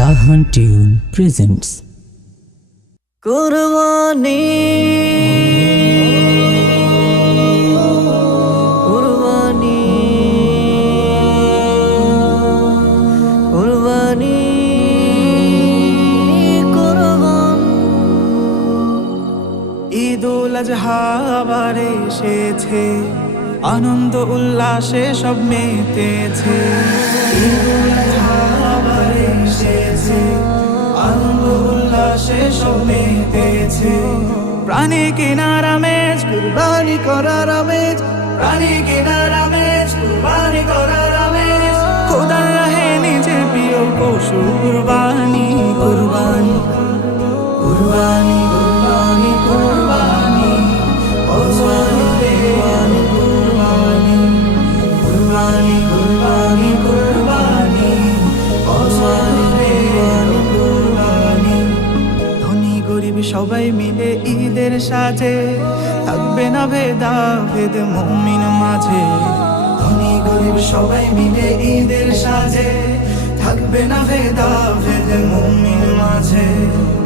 লাহান tune presents. কুরবানি। কুরবানি। কুরবানি। কুরবান। ঈদুল আজহা এসেছে। আনন্দ উল্লাসে সব মেতেছে। প্রাণী কেনার আমেজ, কুরবানি করার আমেজ। প্রাণী কেনার আমেজ, কুরবানি করার আমেজ। খোদার রাহে নিজে প্রিয় পশু কুরবানি কুরবানি। সবাই মিলে ঈদের সাজে। থাকবে না ভেদা ভেদ মমিন মাঝে। ধনী গরিব সবাই মিলে ঈদের সাজে। থাকবে না ভেদা ভেদ মুমিন মাঝে।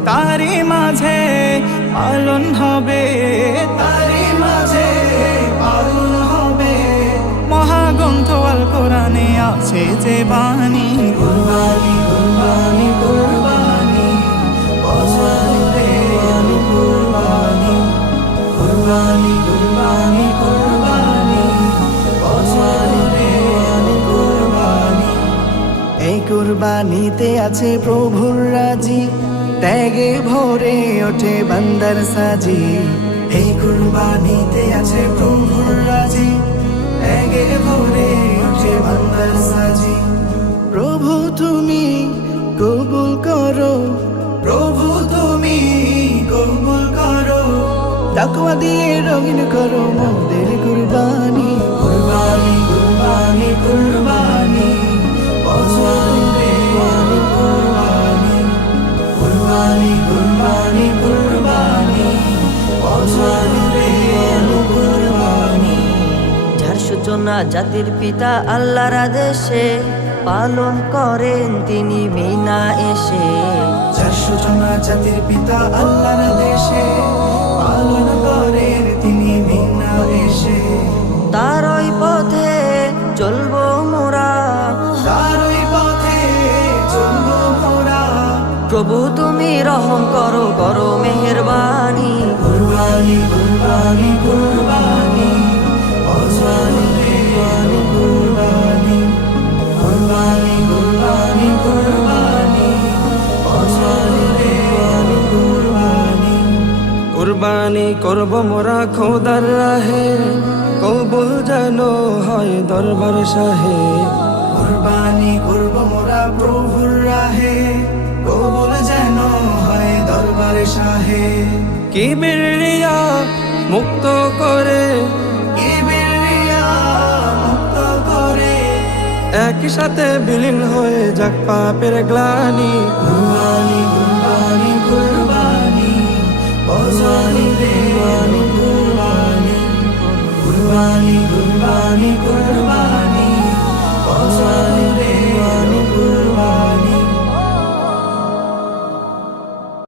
তারি মাঝে পালন হবে। তারি মাঝে পালন হবে। মহাগ্রন্থ আল কোরআনে আছে যে বাণী। কুরবানিতে আছে প্রভুর রাজি, ত্যাগে ভরে ওঠে বান্দার সাজি। এই কুরবানিতে আছে প্রভুর রাজি, ত্যাগে ভরে ওঠে বান্দার সাজি। প্রভু তুমি কবুল করো, প্রভু তুমি কবুল করো। তাকওয়া দিয়ে রঙিন করো মোদের কুরবানি। যার জাতির পিতা আল্লাহর আদেশে পালন করেন তিনি মিনা এসে। যার সূচনা জাতির পিতা আল্লাহর দেশে পালন করেন তিনি মিনা এসে। তারই পথে চলবো মোরা। তার ওই পথে চলবো মোরা। প্রভু তুমি রহম করো করো মেহরবানি। কুরবানি কুরবানি করব মোরা খোদার রাহে, কবুল যেন হয় দরবার শাহে। কুরবানি করব মোরা প্রভুর রাহে, কবুল যেন হয় দরবার শাহে। কি বিরিয়া মুক্ত করে, কি বিরিয়া মুক্ত করে। একই সাথে বিলীন হয়ে যাক পাপের গ্লানি। কুরবানি